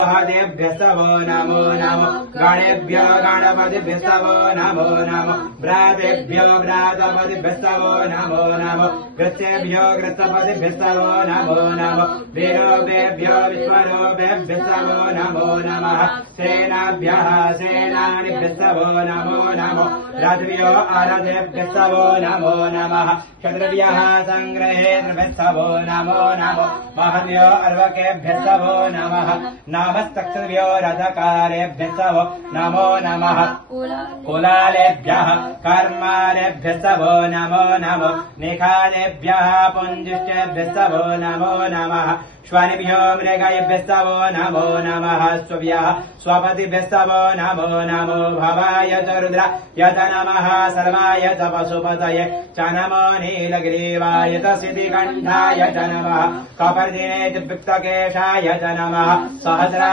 देभ्यस्तवो नमो नमो गणेभ्यो गणपतिभ्यस्तवो नमो नमो व्रातेभ्यो व्रातपतिभ्यस्तवो नमो नमो ग्रस्तेभ्यो ग्रस्तपतिभ्यस्तवो नमो नमो वीरोपेभ्यो विश्वरूपेभ्यस्तवो नमो नमः सेनाभ्यः सेनानिभ्यस्तवो नमो नमो रथभ्यो अरथेभ्यस्तवो नमो नमः क्षत्रिभ्यः सङ्ग्रहेभ्यस्तवो नमो नमो महभ्यो अर्वकेभ्यस्तवो नमः नामस्तक्षभ्यो रथकारेभ्यस्तवो नमो नमः कुलालेभ्यः कर्मालेभ्यस्तवो नमो नमो निखानेभ्यः पुञ्जिष्टेभ्यस्तवो नमो नमः श्वानेभ्यो मृगेभ्यस्तवो नमो नमः स्वभ्यः स्वपतिभ्यस्तवो नमो नमो भवाय च रुद्राय च नमः सर्वाय च पशुपतये च नमो नीलग्रीवाय च सिद्धिकण्ठाय च नमः कपर्दिने च विक्तकेशाय च नमः सहस्रा